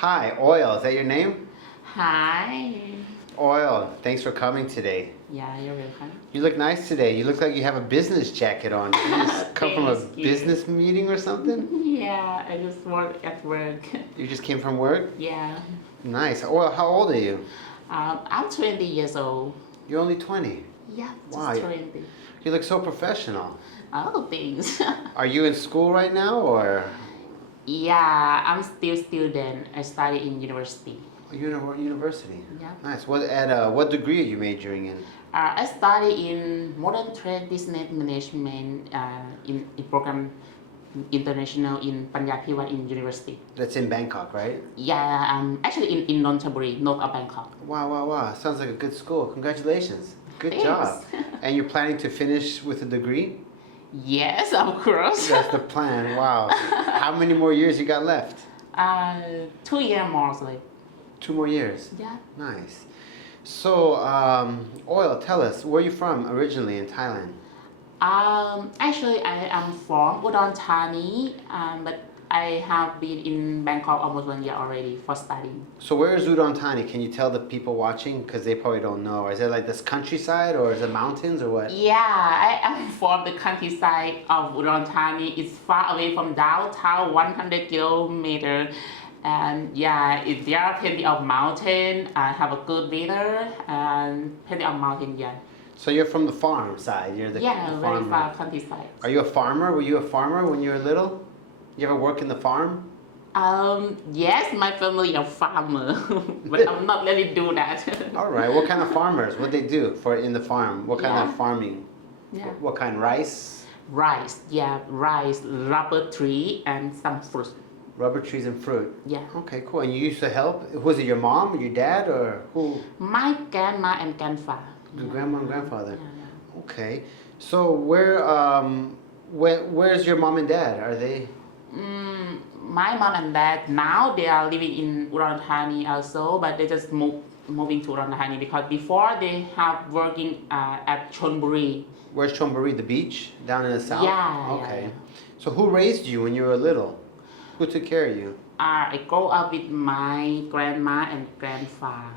Hi, Oil. Is that your name? Hi. Oil, thanks for coming today. Yeah, you're welcome. You look nice today. You look like you have a business jacket on. Did you just come from a Thank you. business meeting or something? Yeah, I just work at work. You just came from work? Yeah. Nice. Oil, how old are you? I'm 20 years old. You're only 20. Yeah, just Wow. 20. You look so professional. Oh, thanks. Are you in school right now or Yeah, I'm still student. I study in university. university? Yeah. Nice. What degree are you majoring in? I study in modern trade business management in program international in Panjapiwat in university. That's in Bangkok, right? Yeah, actually in Nonthaburi, north of Bangkok. Wow. Sounds like a good school. Congratulations. Good Thanks. job. And you're planning to finish with a degree? Yes, of course. That's the plan. Wow. How many more years you got left? 2 years more, like. 2 more years. Yeah. Nice. So, Oil, tell us, where are you from originally in Thailand? Actually, I am from Udon Thani, but I have been in Bangkok almost 1 year already for studying. So where is Udon Thani? Can you tell the people watching? Because they probably don't know. Is it like this countryside or is it mountains or what? Yeah, I am from the countryside of Udon Thani. It's far away from downtown, 100 kilometers. And yeah, there are plenty of mountain. I have a good weather and plenty of mountain. Yeah. So you're from the farm side. You're the Yeah, very farmer. far countryside. Are you a farmer? Were you a farmer when you were little? You ever work in the farm? Yes, my family are farmer, but I'm not really do that. All right. What kind of farmers? What they do for in the farm? What kind of farming? Yeah. What kind? Rice? Rice, yeah, rice, rubber tree, and some fruit. Rubber trees and fruit. Yeah. Okay, cool. And you used to help? Was it your mom or your dad or who? My grandma and grandfather. Your grandma and grandfather. Yeah. Okay. So where's your mom and dad? Are they? My mom and dad now they are living in Udon Thani also, but they just moving to Udon Thani because before they have working at Chonburi. Where's Chonburi? The beach down in the south? Yeah. Okay. Yeah. So who raised you when you were little? Who took care of you? I grew up with my grandma and grandfather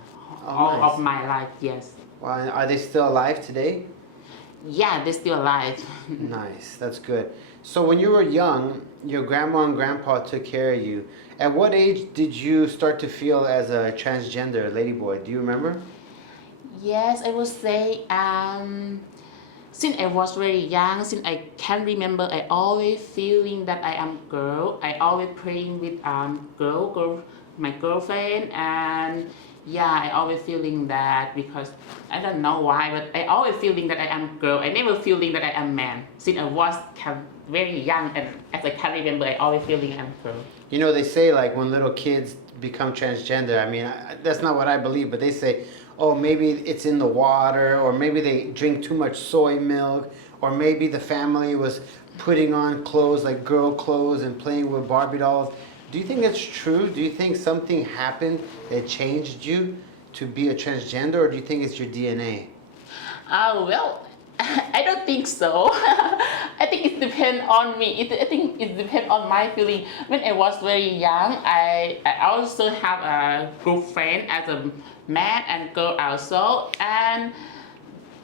all nice. of my life. Yes. Wow. And are they still alive today? Yeah, they're still alive. Nice. That's good. So when you were young, your grandma and grandpa took care of you. At what age did you start to feel as a transgender ladyboy? Do you remember? Yes, I would say since I was very young, since I can remember, I always feeling that I am girl. I always praying with my girlfriend, and yeah, I always feeling that because I don't know why, but I always feeling that I am girl. I never feeling that I am man. Since I was very young, and as I can remember, I always feeling I'm girl. You know, they say like when little kids become transgender, I mean, that's not what I believe, but they say, oh, maybe it's in the water, or maybe they drink too much soy milk, or maybe the family was putting on clothes like girl clothes and playing with Barbie dolls. Do you think that's true? Do you think something happened that changed you to be a transgender, or do you think it's your DNA? Well, I don't think so. I think it depends on me. I think it depends on my feeling. When I was very young, I also have a group friend as a man and girl also, and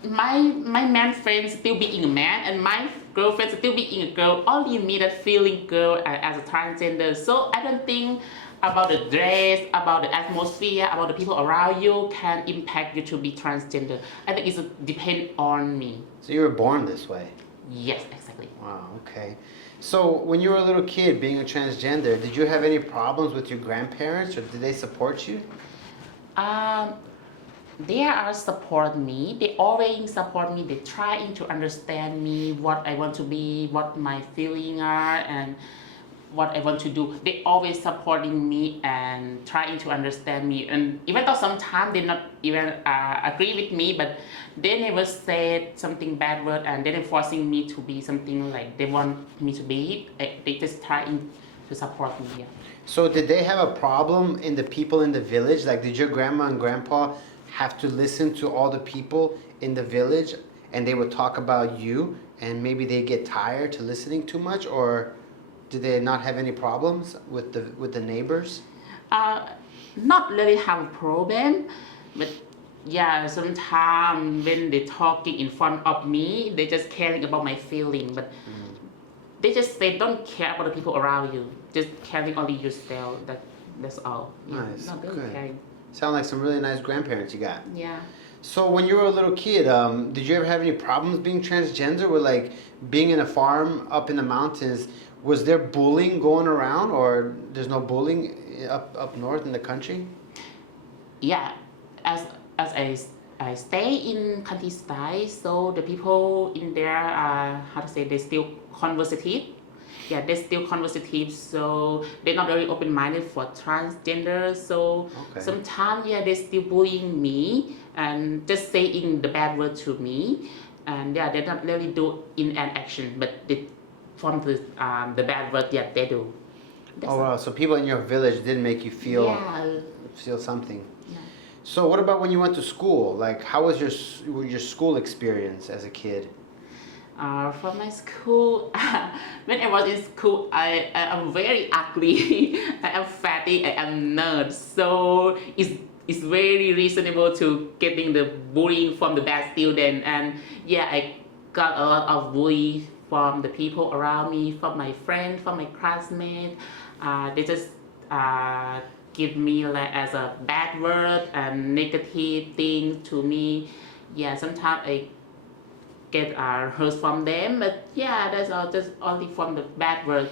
my man friend still being a man and my girlfriend still being a girl. Only me that feeling girl as a transgender. So I don't think about the dress, about the atmosphere, about the people around you can impact you to be transgender. I think it depends on me. So you were born this way? Yes, exactly. Wow, okay. So when you were a little kid being a transgender, did you have any problems with your grandparents, or did they support you? They are support me. They always support me. They trying to understand me, what I want to be, what my feelings are, and what I want to do. They always supporting me and trying to understand me. And even though sometimes they not even agree with me, but they never said something bad word, and they didn't forcing me to be something like they want me to be. They just trying to support me. Yeah. So did they have a problem in the people in the village? Like, did your grandma and grandpa have to listen to all the people in the village, and they would talk about you, and maybe they get tired to listening too much, or did they not have any problems with the neighbors? Uh, Not really have a problem, but yeah, sometimes when they talking in front of me, they just caring about my feeling, but they just say don't care about the people around you, just caring only yourself. That's all. Yeah, Nice, not really good. caring. Sound like some really nice grandparents you got. Yeah. So when you were a little kid, did you ever have any problems being transgender? With like being in a farm up in the mountains, was there bullying going around, or there's no bullying up north in the country? Yeah, as I stay in countryside, so the people in there are how to say they still conversative. Yeah, they're still conversative, so they're not very open-minded for transgender. So Okay. sometimes yeah, they're still bullying me and just saying the bad word to me, and yeah, they don't really do in an action, but they, from the bad word, yeah, they do. That's Oh all. wow! So people in your village did make you feel Yeah. something. Yeah. So what about when you went to school? Like, how was your school experience as a kid? From my school, when I was in school, I am very ugly. I am fatty. I am nerd. So it's very reasonable to getting the bullying from the bad student. And yeah, I got a lot of bullying from the people around me, from my friends, from my classmates. They just give me like as a bad word and negative things to me. Yeah, sometimes I get hurt from them, but yeah, that's all just only from the bad word.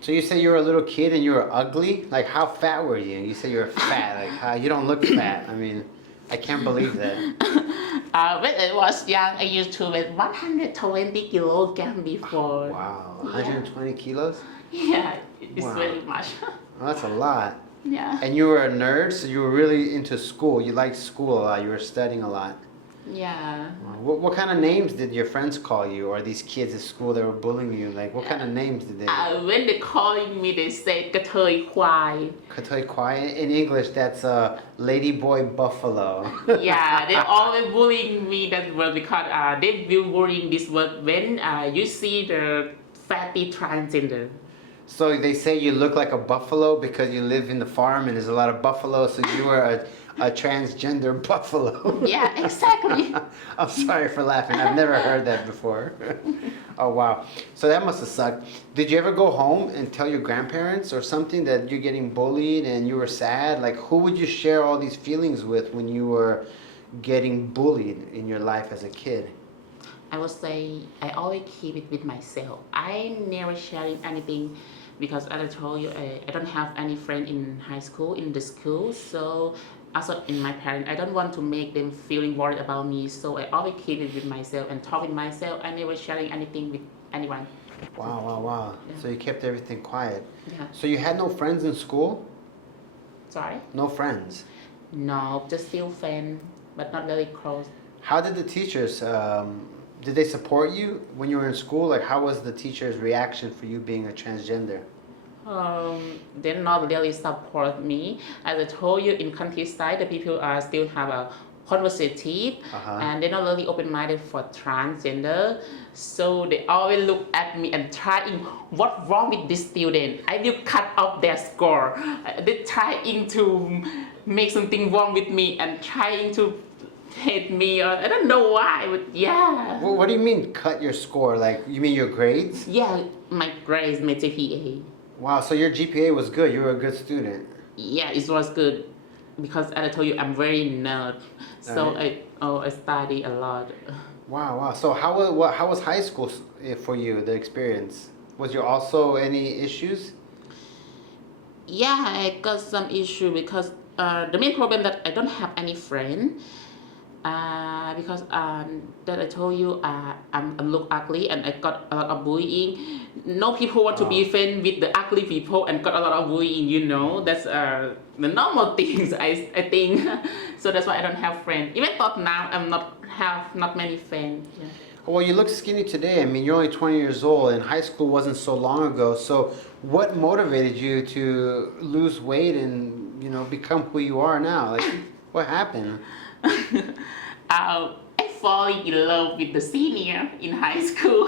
So you say you were a little kid and you were ugly? Like, how fat were you? You say you were fat. Like, how you don't look fat. I mean, I can't believe that. When I was young, I used to weigh 120 kilograms before. Wow, Yeah. 120 kilos? Yeah, it's Wow. very much. Well, that's a lot. Yeah. And you were a nerd, so you were really into school. You liked school a lot. You were studying a lot. Yeah. What kind of names did your friends call you, or these kids at school that were bullying you? Like, what kind of names did they? When they calling me, they say กระเทยควาย Katoy Kwai. In English, that's Ladyboy Buffalo. Yeah, they always bullying me that word because they will bullying this word when you see the fatty transgender. So they say you look like a buffalo because you live in the farm and there's a lot of buffalo, so you were a transgender buffalo. Yeah, exactly. I'm sorry for laughing. I've never heard that before. Oh, wow. So that must have sucked. Did you ever go home and tell your grandparents or something that you're getting bullied and you were sad? Like, who would you share all these feelings with when you were getting bullied in your life as a kid? I would say I always keep it with myself. I never sharing anything because as I told you, I don't have any friend in high school, in the school. So also in my parents, I don't want to make them feeling worried about me. So I always keep it with myself and talk with myself. I never sharing anything with anyone. Wow, wow, wow. Yeah. So you kept everything quiet. Yeah. So you had no friends in school? Sorry? No friends. No, just still friend, but not very close. How did the teachers, did they support you when you were in school? Like, how was the teacher's reaction for you being a transgender? They not really support me. As I told you, in countryside, the people still have a conversative and they're not really open-minded for transgender. So they always look at me and trying, what's wrong with this student? I will cut off their score. They're trying to make something wrong with me and trying to hate me, or I don't know why, but yeah. What do you mean cut your score? Like, you mean your grades? Yeah, my grades, my GPA. Wow, so your GPA was good. You were a good student. Yeah, it was good because as I told you, I'm very nerd. So Right. I study a lot. Wow, wow. So how was high school for you, the experience? Was there also any issues? Yeah, I got some issue because the main problem that I don't have any friend. Because that I told you I'm look ugly and I got a lot of bullying. No people want to be friends with the ugly people and got a lot of bullying. You know, that's the normal things I think. So that's why I don't have friends. Even thought now I'm not many friends. Yeah. Well, you look skinny today. I mean, you're only 20 years old, and high school wasn't so long ago. So, what motivated you to lose weight and become who you are now? Like, what happened? I fall in love with the senior in high school.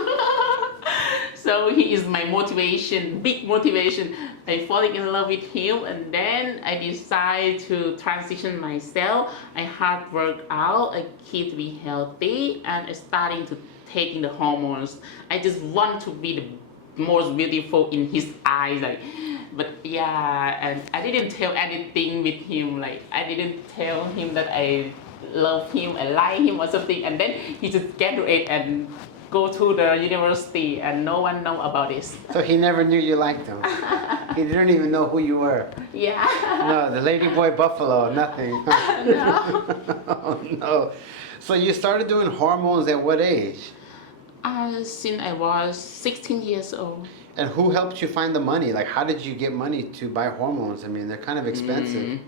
So So he is my motivation, big motivation. I falling in love with him, and then I decide to transition myself. I hard work out, I keep to be healthy, and I starting to taking the hormones. I just want to be the most beautiful in his eyes, like. But yeah, and I didn't tell anything with him. Like I didn't tell him that I love him, I like him or something. And then he just graduate and go to the university, and no one know about this. So he never knew you liked him. He didn't even know who you were. Yeah. No, the Ladyboy Buffalo, nothing. No. Oh no. So you started doing hormones at what age? Since I was 16 years old. And who helped you find the money? Like, how did you get money to buy hormones? I mean, they're kind of expensive.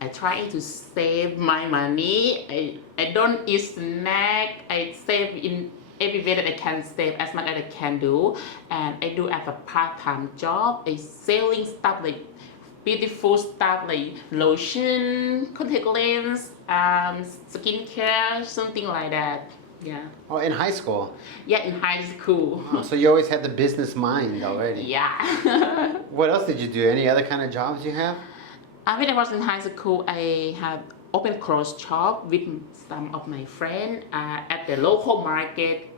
I try to save my money. I don't eat snack. I save in every way that I can save as much as I can do. And I do have a part-time job. I selling stuff like beautiful stuff like lotion, contact lens, skincare, something like that. Yeah. Oh, in high school? Yeah, in high school. Oh, so you always had the business mind already. Yeah. What else did you do? Any other kind of jobs you have? When I was in high school, I have open clothes shop with some of my friends at the local market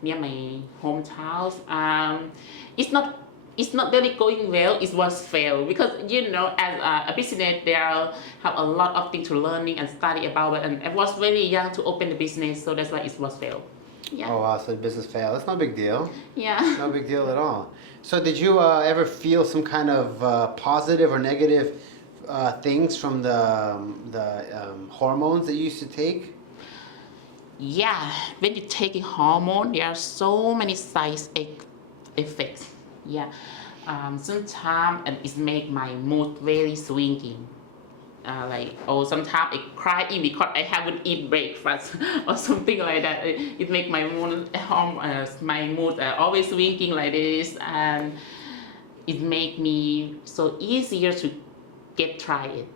near my hometown. It's not really going well. It was fail because as a business there have a lot of things to learning and study about it, and I was very young to open the business, so that's why it was fail. Yeah. Oh wow, so the business failed. That's no big deal. Yeah. No big deal at all. So did you ever feel some kind of positive or negative things from the hormones that you used to take? Yeah, when you take a hormone, there are so many side effects. Yeah, sometimes it make my mood very swinging. Sometimes I cry in because I haven't eaten breakfast or something like that. It make my mood always swinging like this, and it make me so easier to try it.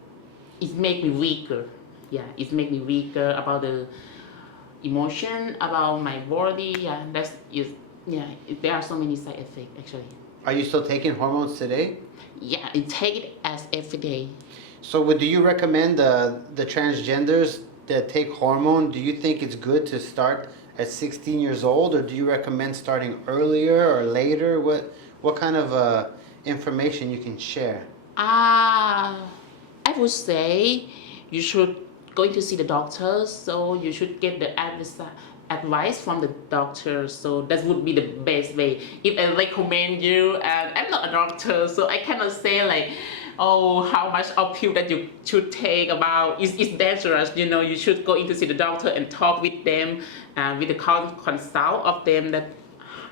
It make me weaker. Yeah, it make me weaker about the emotion, about my body. Yeah, there are so many side effects actually. Are you still taking hormones today? Yeah, I take it as every day. So do you recommend the transgenders that take hormone? Do you think it's good to start at 16 years old, or do you recommend starting earlier or later? What kind of information you can share? I would say you should going to see the doctor, so you should get the advice from the doctor. So that would be the best way. If I recommend you, and I'm not a doctor, so I cannot say like, oh, how much of pill that you should take about it's dangerous. You should go in to see the doctor and talk with them, with the consult of them that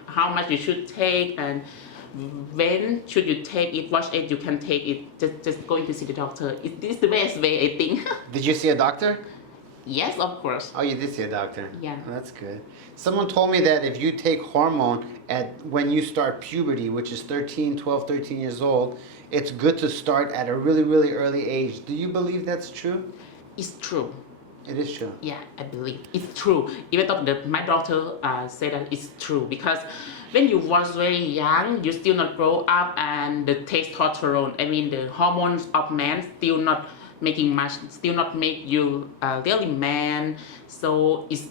how much you should take and when should you take it, what age you can take it. Just going to see the doctor. This is the best way, I think. Did you see a doctor? Yes, of course. Oh, you did see a doctor? Yeah. Oh, that's good. Someone told me that if you take hormone when you start puberty, which is 12, 13 years old, it's good to start at a really, really early age. Do you believe that's true? It's true. It is true. Yeah, I believe it's true. Even though my doctor said that it's true, because when you was very young, you still not grow up, and the testosterone, I mean the hormones of man, still not making much, still not make you really man. So it's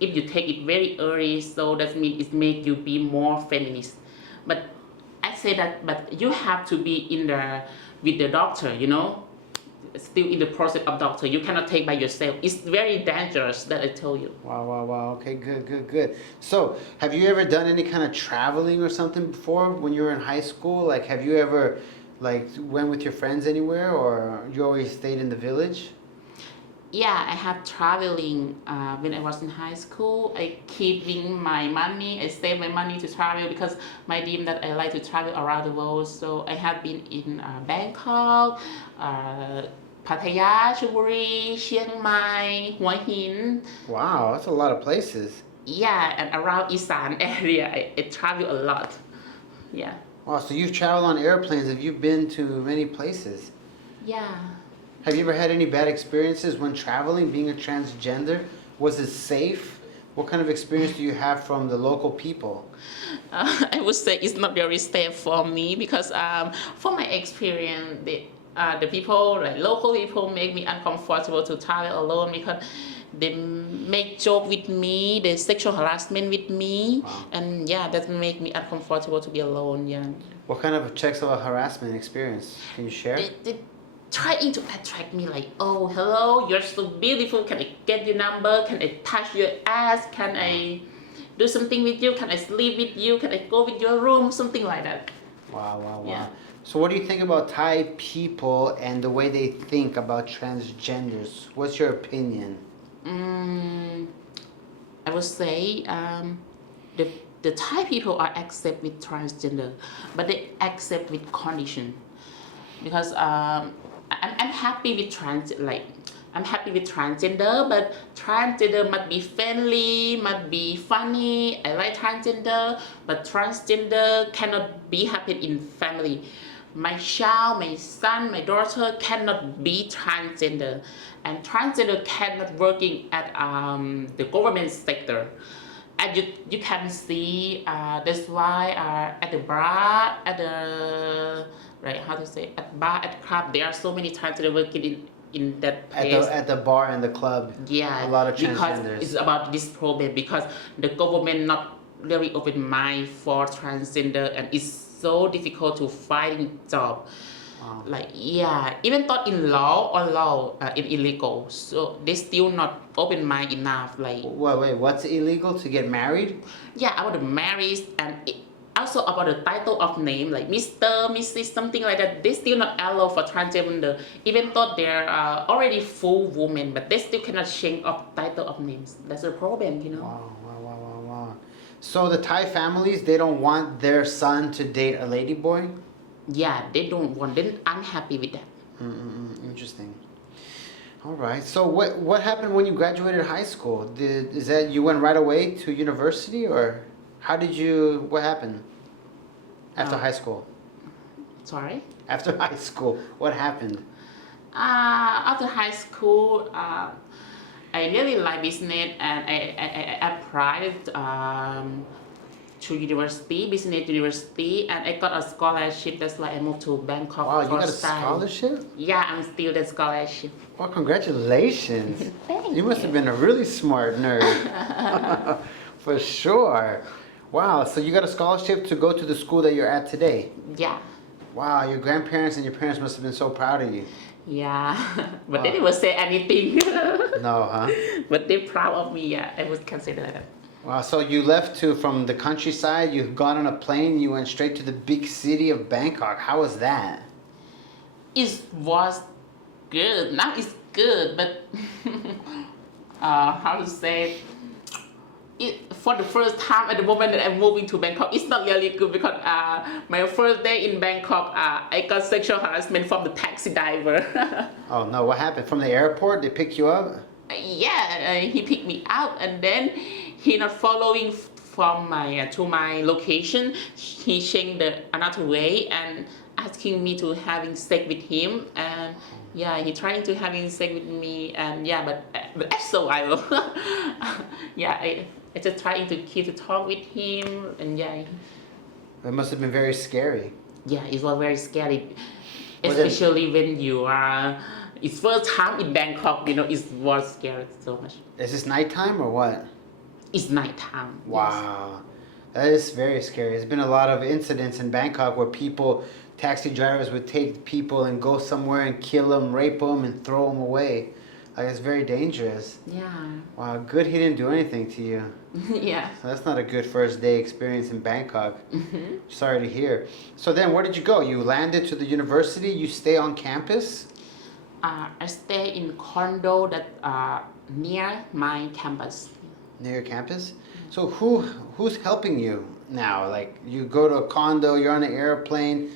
if you take it very early, so that means it make you be more feminist. But I say that, but you have to be with the doctor, still in the process of doctor. You cannot take by yourself. It's very dangerous, that I tell you. Wow. Okay, good. So, have you ever done any kind of traveling or something before when you were in high school? Like, have you ever went with your friends anywhere, or you always stayed in the village? Yeah, I have traveling when I was in high school. I keeping my money. I save my money to travel because my dream that I like to travel around the world. So I have been in Bangkok, Pattaya, Chonburi, Chiang Mai, Hua Hin. Wow, that's a lot of places. Yeah, and around Isan area, I travel a lot. Yeah. Wow, so you've traveled on airplanes. Have you been to many places? Yeah. Have you ever had any bad experiences when traveling, being a transgender? Was it safe What kind of experience do you have from the local people? I would say it's not very safe for me because from my experience, the people, like local people, make me uncomfortable to travel alone because they make joke with me, they sexual harassment with me, Wow. and yeah, that make me uncomfortable to be alone. Yeah, What kind of sexual harassment experience? Can you share? they trying to attract me like, oh hello, you're so beautiful. Can I get your number? Can I touch your ass? Can I do something with you? Can I sleep with you? Can I go with your room? Something like that. Wow, wow, wow. Yeah. So what do you think about Thai people and the way they think about transgenders? What's your opinion? I would say the Thai people are accept with transgender, but they accept with condition because I'm happy with I'm happy with transgender, but transgender must be friendly, must be funny. I like transgender, but transgender cannot be happen in family. My child, my son, my daughter cannot be transgender, and transgender cannot working at the government sector. And you can see that's why at the bar, at the right how to say at bar at club there are so many transgender working in that place. At the bar and the club, Yeah, a lot of because transgenders. it's about this problem because the government not really open mind for transgender and it's so difficult to find job. Wow. Like yeah, even thought in law or law in illegal, so they still not open mind enough. Like Wait, what's illegal to get married? yeah, about the marriage and also about the title of name like Mr. Mrs. something like that. They still not allow for transgender, even though they're already full woman, but they still cannot change of title of names. That's a problem, you know. Wow, wow, wow, wow, wow. So the Thai families, they don't want their son to date a ladyboy? Yeah, they don't want. They're unhappy with that. Interesting. All right. So what happened when you graduated high school? Is that you went right away to university, or how did you? What happened after high school? Sorry. After high school, what happened? After high school, I really like business and I applied to university, business university, and I got a scholarship. That's why I moved to Bangkok. Wow, you got a first time. scholarship? Yeah, I'm still the scholarship. Well, congratulations. Thank You must have been a really smart nerd. For sure. Wow, so you got a scholarship to go to the school that you're at today. Yeah. Wow, your grandparents and your parents must have been so proud of you. Yeah, but Wow. they never say anything. No, huh? But they're proud of me. Yeah, I would consider that. Wow, so you left from the countryside, you got on a plane, you went straight to the big city of Bangkok. How was that? It was good. Now it's good, but how to say? For the first time at the moment that I'm moving to Bangkok, it's not really good because my first day in Bangkok, I got sexual harassment from the taxi driver. Oh no, what happened? From the airport, they picked you up? Yeah, he picked me up and then he not following from my to my location. He changed another way and asking me to having sex with him and yeah, he trying to having sex with me and yeah, but I survival. Yeah, I just trying to keep to talk with him and yeah. It must have been very scary. Yeah, it was very scary, Was it- especially when you are. It's first time in Bangkok, you know, it was scary so much. Is this nighttime or what? It's nighttime. Yes. Wow. That is very scary. There's been a lot of incidents in Bangkok where taxi drivers would take people and go somewhere and kill them, rape them, and throw them away. Like, it's very dangerous. Yeah. Wow, good he didn't do anything to you. Yeah. So that's not a good first day experience in Bangkok. Sorry to hear. So then where did you go? You landed to the university? You stay on campus? I stay in condo that near my campus. Near your campus? So who's helping you now? Like, you go to a condo, you're on an airplane.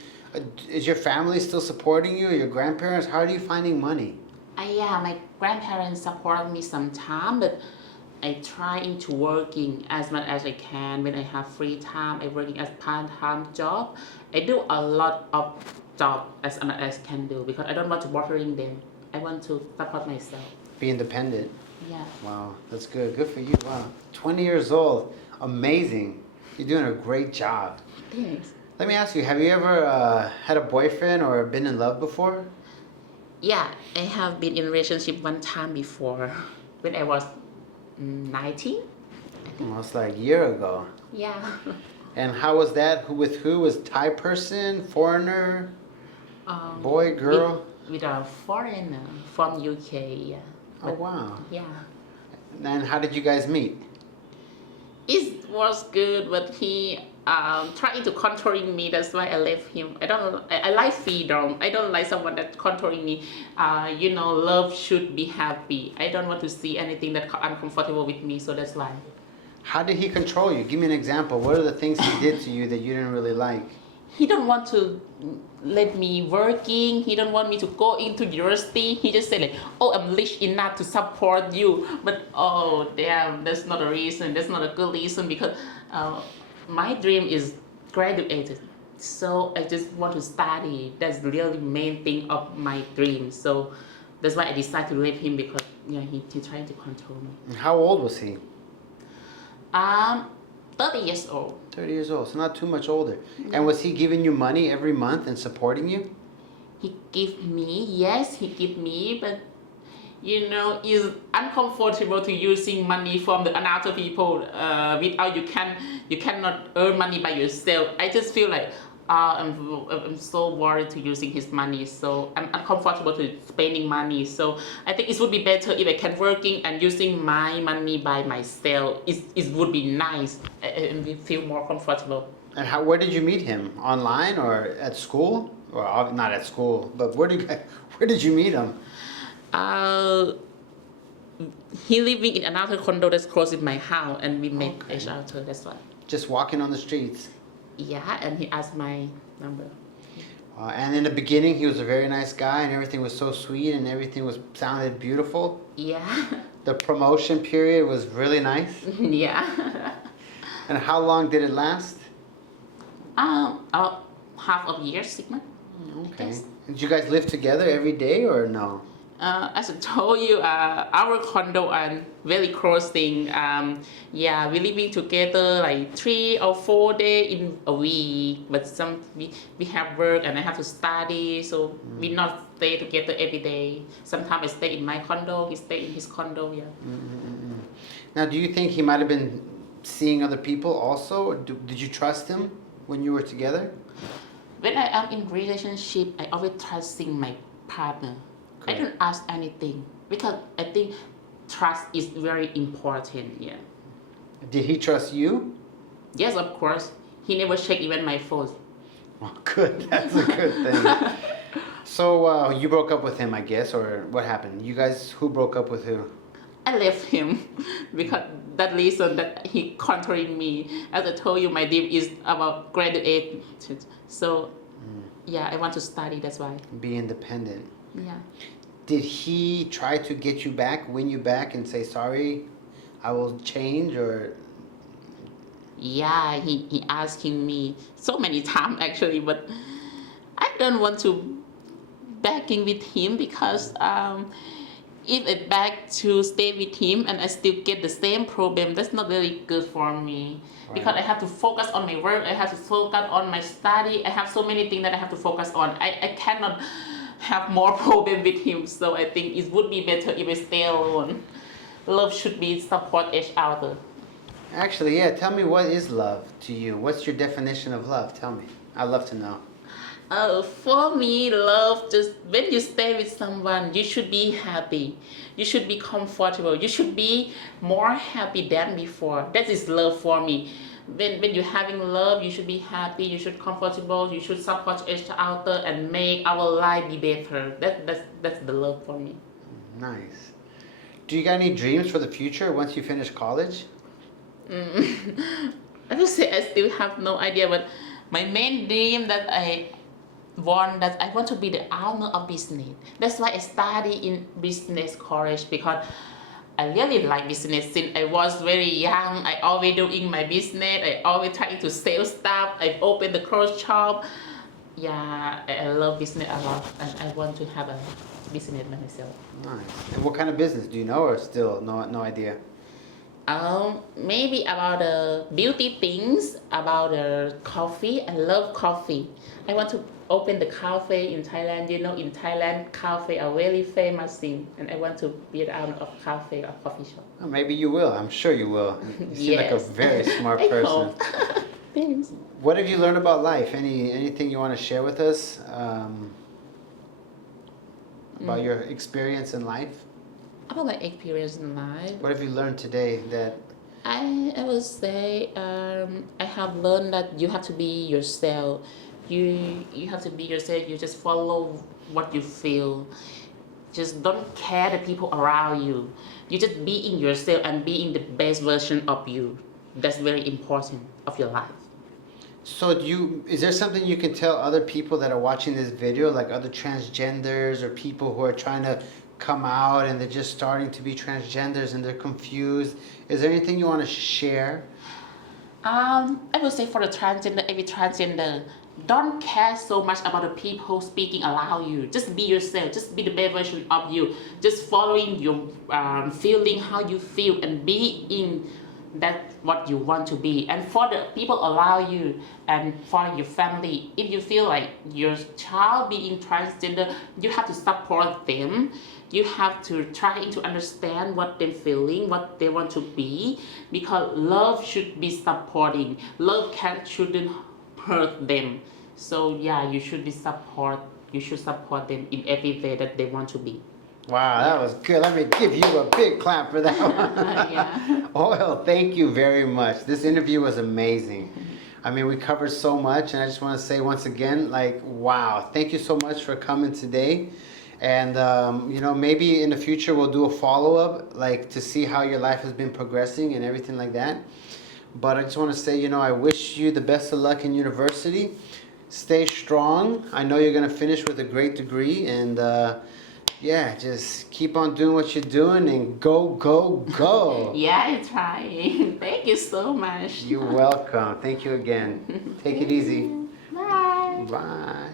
Is your family still supporting you? Your grandparents? How are you finding money? Yeah, my grandparents support me sometime, but I try into working as much as I can. When I have free time, I working as part-time job. I do a lot of job as much as I can do because I don't want to bothering them. I want to support myself. Be independent. Yeah. Wow, that's good. Good for you. Wow. 20 years old. Amazing. You're doing a great job. Thanks. Let me ask you, have you ever had a boyfriend or been in love before? Yeah, I have been in a relationship one time before when I was 19. Almost like a year ago. Yeah. And how was that? Who with who? Was Thai person, foreigner, boy, girl? With a foreigner from UK. Yeah. Oh, wow. Yeah. And how did you guys meet? It was good, but he tried to controlling me. That's why I left him. I like freedom. I don't like someone that controlling me. Love should be happy. I don't want to see anything that uncomfortable with me. So that's why. How did he control you? Give me an example. What are the things he did to you that you didn't really like? He don't want to let me working. He don't want me to go into university. He just said like, oh, I'm rich enough to support you. But oh damn, that's not a reason. That's not a good reason because my dream is graduated. So I just want to study. That's really main thing of my dream. So that's why I decided to leave him because he trying to control me. And how old was he? 30 years old. 30 years old, so not too much older. And was he giving you money every month and supporting you? He give me, yes, he give me, but it's uncomfortable to using money from the another people without you cannot earn money by yourself. I just feel like I'm so worried to using his money, so I'm uncomfortable to spending money. So I think it would be better if I can working and using my money by myself. It would be nice and we feel more comfortable. And where did you meet him? Online or at school? Or not at school, but where did you meet him? He living in another condo that's close to my house, and we met each other. That's why. Just walking on the streets. Yeah, and he asked my number. And in the beginning, he was a very nice guy, and everything was so sweet, and everything sounded beautiful. Yeah. The promotion period was really nice. Yeah. And how long did it last? About half of year, 6 months. Okay. Yes. Did you guys live together every day or no? As I told you, our condo are very close thing. We living together like 3 or 4 days in a week. But we have work and I have to study, so we not stay together every day. Sometimes I stay in my condo, he stay in his condo. Yeah. Now, do you think he might have been seeing other people also? Did you trust him when you were together? When I am in relationship, I always trusting my partner. I don't ask anything because I think trust is very important. Yeah. Did he trust you? Yes, of course. He never check even my phone. Oh, good. That's a good thing. So you broke up with him, I guess, or what happened? You guys, who broke up with who? I left him because that reason that he controlling me. As I told you, my dream is about graduate. So I want to study. That's why. Be independent. Yeah. Did he try to get you back, win you back, and say, sorry, I will change, or? Yeah, he asking me so many times actually, but I don't want to backing with him because if I back to stay with him and I still get the same problem, that's not really good for me. Right. Because I have to focus on my work, I have to focus on my study, I have so many things that I have to focus on. I cannot have more problem with him, so I think it would be better if I stay alone. Love should be support each other. Actually, yeah, tell me, what is love to you? What's your definition of love? Tell me. I'd love to know. For me, love, just when you stay with someone, you should be happy. You should be comfortable. You should be more happy than before. That is love for me. When you're having love, you should be happy, you should comfortable, you should support each other and make our life be better. That's the love for me. Nice. Do you got any dreams for the future once you finish college? I would say I still have no idea, but my main dream that I want to be the owner of business. That's why I study in business college, because I really like business. Since I was very young, I always doing my business. I always trying to sell stuff. I opened the clothes shop. Yeah, I love business a lot, and I want to have a business by myself. Nice. And what kind of business do you know, or still no idea? Maybe about the beauty things, about the coffee. I love coffee. I want to open the cafe in Thailand. You know, in Thailand, cafe are very famous thing, and I want to be the owner of cafe or coffee shop. Oh, maybe you will. I'm sure you will. You seem like a Yes. very smart I person. hope. Thanks. What have you learned about life? Anything you want to share with us about your experience in life? About my experience in life, What have you learned today that? I would say I have learned that you have to be yourself. You have to be yourself. You just follow what you feel. Just don't care the people around you. You just be in yourself and be in the best version of you. That's very important of your life. So is there something you can tell other people that are watching this video, like other transgenders or people who are trying to come out and they're just starting to be transgenders and they're confused? Is there anything you want to share? I would say for the transgender, every transgender, don't care so much about the people speaking around you. Just be yourself. Just be the best version of you. Just following your feeling, how you feel, and be in that what you want to be. And for the people around you and for your family, if you feel like your child being transgender, you have to support them. You have to try to understand what they're feeling, what they want to be, because love should be supporting. Love shouldn't hurt them. So yeah, you should support them in every way that they want to be. Wow, that was good. Let me give you a big clap for that one. Yeah. Well, thank you very much. This interview was amazing. I mean, we covered so much, and I just want to say once again, like, wow, thank you so much for coming today. And, maybe in the future we'll do a follow-up, like, to see how your life has been progressing and everything like that. But I just want to say, I wish you the best of luck in university. Stay strong. I know you're going to finish with a great degree, and just keep on doing what you're doing and go, go, go. Yeah, I'm trying. Thank you so much. You're welcome. Thank you again. Take it easy. Bye. Bye.